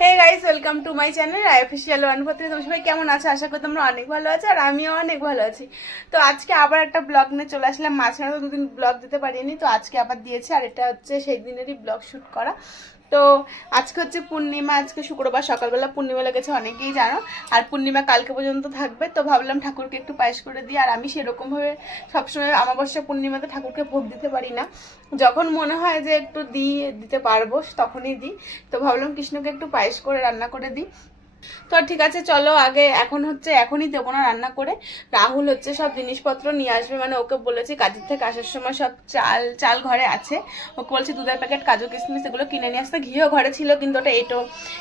Hey guys, welcome to my channel I official 143। তোমরা সবাই কেমন আছো? আশা করি তোমরা অনেক ভালো আছো আর আমিও অনেক ভালো আছি। তো আজকে আবার একটা ব্লগ নিয়ে চলে আসলাম। মাঝখানে তো দুদিন ব্লগ দিতে পারিনি, তো আজকে আবার দিয়েছি। আর এটা হচ্ছে সেই দিনেরই ব্লগ শ্যুট করা। তো আজকে হচ্ছে পূর্ণিমা, আজকে শুক্রবার সকালবেলা পূর্ণিমা লেগেছে, অনেকেই জানো। আর পূর্ণিমা কালকে পর্যন্ত থাকবে, তো ভাবলাম ঠাকুরকে একটু পায়েস করে দিই। আর আমি সেরকমভাবে সবসময় অমাবস্যা পূর্ণিমাতে ঠাকুরকে ভোগ দিতে পারি না, যখন মনে হয় যে একটু দিতে পারবো তখনই দিই। তো ভাবলাম কৃষ্ণকে একটু পায়েস করে রান্না করে দিই। তো ঠিক আছে, চলো আগে এখনই দেবো না, রান্না করে রাহুল হচ্ছে সব জিনিসপত্র নিয়ে আসবে। মানে ওকে বলেছি কাজের থেকে আসার সময় সব চাল চাল ঘরে আছে, ওকে বলছি দুধের প্যাকেট, কাজু কিশমিশ এগুলো কিনে নিয়ে আসতে। ঘিও ঘরে ছিল, কিন্তু ওটা এটো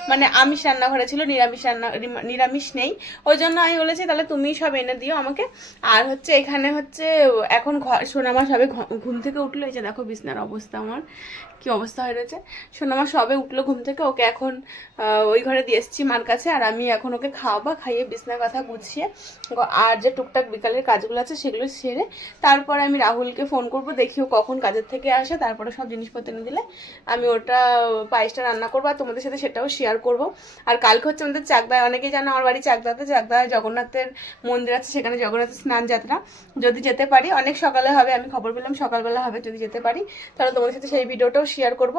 মানে আমিষ রান্না ঘরে ছিল, নিরামিষ নেই। ওই জন্য আমি বলেছি তাহলে তুমিই সব এনে দিও আমাকে। আর হচ্ছে এখানে হচ্ছে এখন সোনামা সবে ঘুম থেকে উঠলো। এই যে দেখো বিছনার অবস্থা আমার কি অবস্থা হয়ে রয়েছে। সোনামা সবে উঠলো ঘুম থেকে, ওকে এখন ওই ঘরে দিয়ে এসেছি মার কাছে। আর আমি এখন ওকে খাইয়ে বিছনার কথা গুছিয়ে আর যে টুকটাক বিকালের কাজগুলো আছে সেগুলো সেরে তারপরে আমি রাহুলকে ফোন করব, দেখি ও কখন কাজের থেকে আসে। তারপরে সব জিনিসপত্র এনে দিলে আমি ওটা পায়েসটা রান্না করবো আর তোমাদের সাথে সেটাও শেয়ার করব। আর কালকে হচ্ছে আমাদের চাকদায়, অনেকেই জানো আমার বাড়ি চাকদায় জগন্নাথের মন্দির আছে, সেখানে জগন্নাথের স্নান যাত্রা। যদি যেতে পারি, অনেক সকালে হবে, আমি খবর পেলাম সকালবেলা হবে, যদি যেতে পারি তাহলে তোমাদের সাথে সেই ভিডিওটাও শেয়ার করব।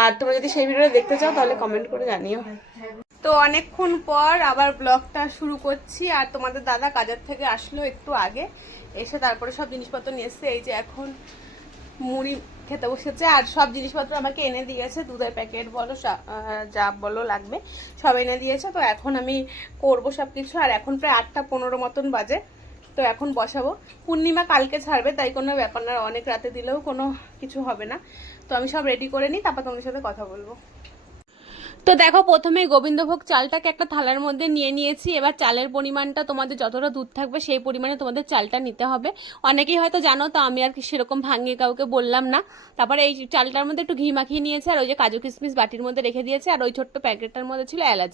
আর তোমরা যদি সেই ভিডিওটা দেখতে চাও তাহলে কমেন্ট করে জানিও। তো অনেকক্ষণ পর আবার ব্লগটা শুরু করছি। আর তোমাদের দাদা কাজের থেকে আসলো একটু আগে, এসে তারপরে সব জিনিসপত্র নিয়ে এসছে। এই যে এখন মুড়ি খেতে বসেছে আর সব জিনিসপত্র আমাকে এনে দিয়েছে, দুধের প্যাকেট বলো যা বলো লাগবে সব এনে দিয়েছে। তো এখন আমি করবো সব কিছু। আর এখন প্রায় 8:15 মতন বাজে, তো এখন বসাবো। পূর্ণিমা কালকে ছাড়বে, তাই কোনো ব্যাপার না, অনেক রাতে দিলেও কোনো কিছু হবে না। তো আমি সব রেডি করে নিই, তারপর তোমাদের সাথে কথা বলবো। তো দেখো, প্রথমে গোবিন্দভোগ চালটাকে একটা থালার মধ্যে নিয়ে নিয়েছি। এবার চালের পরিমাণটা তোমাদের যতটা দুধ থাকবে সেই পরিমাণে তোমাদের চালটা নিতে হবে। অনেকেই হয়তো জানো, তো আমি আর কি সেরকম ভাঙিয়ে কাউকে বললাম না। তারপরে এই চালটার মধ্যে একটু ঘি মাখিয়ে নিয়েছে, আর ওই যে কাজু কিশমিশ বাটির মধ্যে রেখে দিয়েছে, আর ওই ছোট্ট প্যাকেটটার মধ্যে ছিল এলাচ।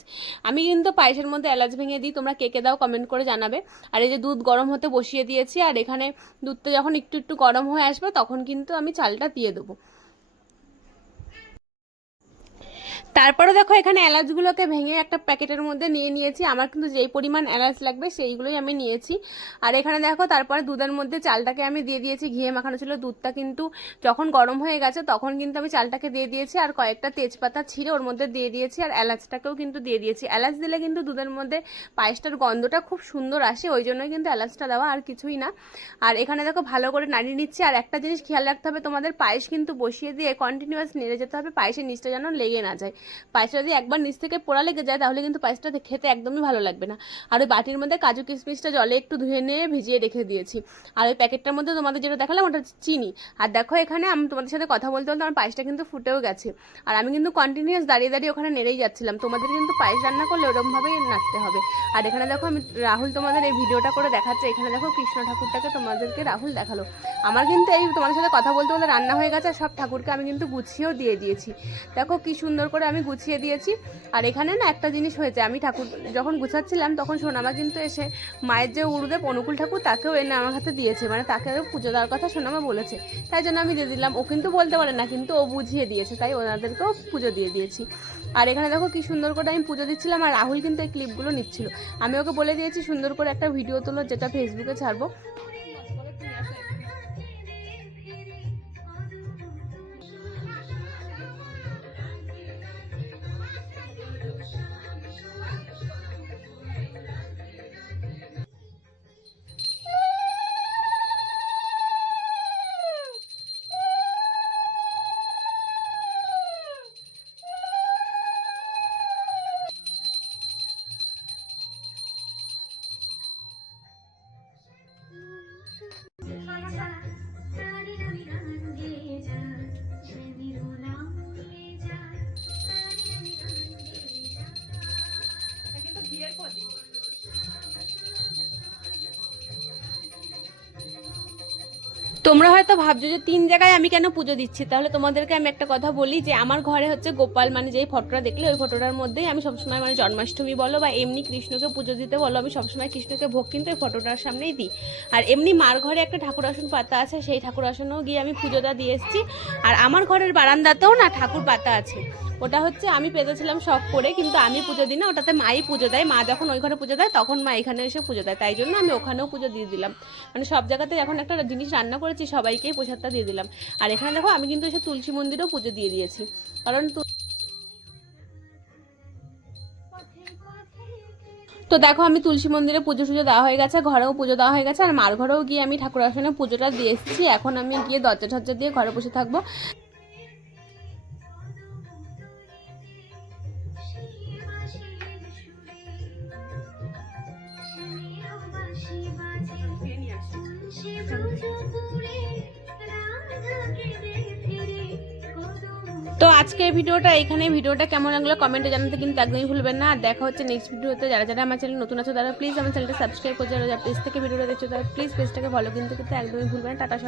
আমি কিন্তু পায়েসের মধ্যে এলাচ ভেঙে দিই, তোমরা কে কে দাও কমেন্ট করে জানাবে। আর এই যে দুধ গরম হতে বসিয়ে দিয়েছি, আর এখানে দুধটা যখন একটু একটু গরম হয়ে আসবে তখন কিন্তু আমি চালটা দিয়ে দেবো। তারপরে দেখো, এখানে এলাচগুলোকে ভেঙে একটা প্যাকেটের মধ্যে নিয়ে নিয়েছি। আমার কিন্তু যেই পরিমাণ এলাচ লাগবে সেইগুলোই আমি নিয়েছি। আর এখানে দেখো, তারপরে দুধের মধ্যে চালটাকে আমি দিয়ে দিয়েছি, ঘিয়ে মাখানো ছিল দুধটা, কিন্তু যখন গরম হয়ে গেছে তখন কিন্তু আমি চালটাকে দিয়ে দিয়েছি। আর কয়েকটা তেজপাতা ছিঁড়ে ওর মধ্যে দিয়ে দিয়েছি, আর এলাচটাকেও কিন্তু দিয়ে দিয়েছি। এলাচ দিলে কিন্তু দুধের মধ্যে পায়েসটার গন্ধটা খুব সুন্দর আসে, ওই জন্যই কিন্তু এলাচটা দেওয়া, আর কিছুই না। আর এখানে দেখো ভালো করে নাড়িয়ে নিচ্ছি। আর একটা জিনিস খেয়াল রাখতে হবে, তোমাদের পায়েস কিন্তু বসিয়ে দিয়ে কন্টিনিউয়াস নেড়ে যেতে হবে, পায়েসের নিচটা যেন লেগে না যায়। পায়েসটা যদি একবার নিচ থেকে পোড়া লেগে যায় তাহলে কিন্তু পায়েসটা খেতে একদমই ভালো লাগবে না। আর ওই বাটির মধ্যে কাজু কিশমিশটা জলে একটু ধুয়ে নিয়ে ভিজিয়ে রেখে দিয়েছি। আর ওই প্যাকেটটার মধ্যে তোমাদের যেটা দেখালাম ওটা চিনি। আর দেখো, এখানে আমি তোমাদের সাথে কথা বলতে বলতে আমার পায়েসটা কিন্তু ফুটেও গেছে। আর আমি কিন্তু কন্টিনিউয়াস দাঁড়িয়ে দাঁড়িয়ে ওখানে নেড়েই যাচ্ছিলাম। তোমাদের কিন্তু পায়েস রান্না করলে ওরকমভাবেই নাড়তে হবে। আর এখানে দেখো, আমি রাহুল তোমাদের এই ভিডিওটা করে দেখাচ্ছে। এখানে দেখো কৃষ্ণ ঠাকুরটাকে তোমাদেরকে রাহুল দেখালো। আমার কিন্তু এই তোমাদের সাথে কথা বলতে বলতে রান্না হয়ে গেছে, আর সব ঠাকুরকে আমি কিন্তু গুছিয়েও দিয়ে দিয়েছি। দেখো কি সুন্দর করে আমি গুছিয়ে দিয়েছি। আর এখানে না একটা জিনিস হয়েছে, আমি ঠাকুর যখন গুছাচ্ছিলাম তখন সোনামা কিন্তু এসে মায়ের যে গুরুদেব অনুকূল ঠাকুর তাকেও এনে আমার হাতে দিয়েছে, মানে তাকেও পুজো দেওয়ার কথা সোনামা বলেছে, তাই জন্য আমি দিয়ে দিলাম। ও কিন্তু বলতে পারে না, কিন্তু ও বুঝিয়ে দিয়েছে, তাই ওনাদেরকেও পুজো দিয়ে দিয়েছি। আর এখানে দেখো কি সুন্দর করে আমি পুজো দিচ্ছিলাম, আর রাহুল কিন্তু এই ক্লিপগুলো নিচ্ছিল। আমি ওকে বলে দিয়েছি সুন্দর করে একটা ভিডিও তোলো, যেটা ফেসবুকে ছাড়বো। তোমরা হয়তো ভাবছো যে 3 জায়গায় আমি কেন পুজো দিচ্ছি, তাহলে তোমাদেরকে আমি একটা কথা বলি যে আমার ঘরে হচ্ছে গোপাল, মানে যেই ফটোটা দেখলে ওই ফটোটার মধ্যেই আমি সবসময়, মানে জন্মাষ্টমী বলো বা এমনি কৃষ্ণকে পুজো দিতে বলো, আমি সবসময় কৃষ্ণকে ভোগ কিন্তু ওই ফটোটার সামনেই দিই। আর এমনি মার ঘরে একটা ঠাকুর আসন পাতা আছে, সেই ঠাকুর আসনেও গিয়ে আমি পুজোটা দিয়ে এসেছি। আর আমার ঘরের বারান্দাতেও না ঠাকুর পাতা আছে, ওটা হচ্ছে আমি পেতেছিলাম শখ করে, কিন্তু আমি পুজো দিই না, ওটাতে মাই পুজো দেয়। মা যখন ওই ঘরে পুজো দেয় তখন মা এখানে এসে পুজো দেয়, তাই জন্য আমি ওখানেও পুজো দিয়ে দিলাম। মানে সব জায়গাতে এখন একটা জিনিস রান্না করেছি, সবাইকেই প্রসাদটা দিয়ে দিলাম। আর এখানে দেখো আমি কিন্তু এসে তুলসী মন্দিরেও পুজো দিয়ে দিয়েছি, কারণ তো দেখো আমি তুলসী মন্দিরে পুজো টুজো দেওয়া হয়ে গেছে, ঘরেও পুজো দেওয়া হয়ে গেছে, আর মার ঘরেও গিয়ে আমি ঠাকুর আসনে পুজোটা দিয়ে এসেছি। এখন আমি গিয়ে দরজা টরজা দিয়ে ঘরে বসে থাকবো। তো আজকের ভিডিওটা কেমন লাগলো কমেন্টে জানাতে কিন্তু একদমই ভুলবেন না। আর দেখা হচ্ছে নেক্সট ভিডিওতে। যারা যারা আমার চ্যানেল নতুন আছে তারা প্লিজ আমার চ্যানেলটা সাবস্ক্রাইব করে, যারা পেজ থেকে ভিডিওটা দেখছো তারা প্লিজ পেজটাকে ফলো কিন্তু একদমই ভুলবেন না। টাটা সবাই।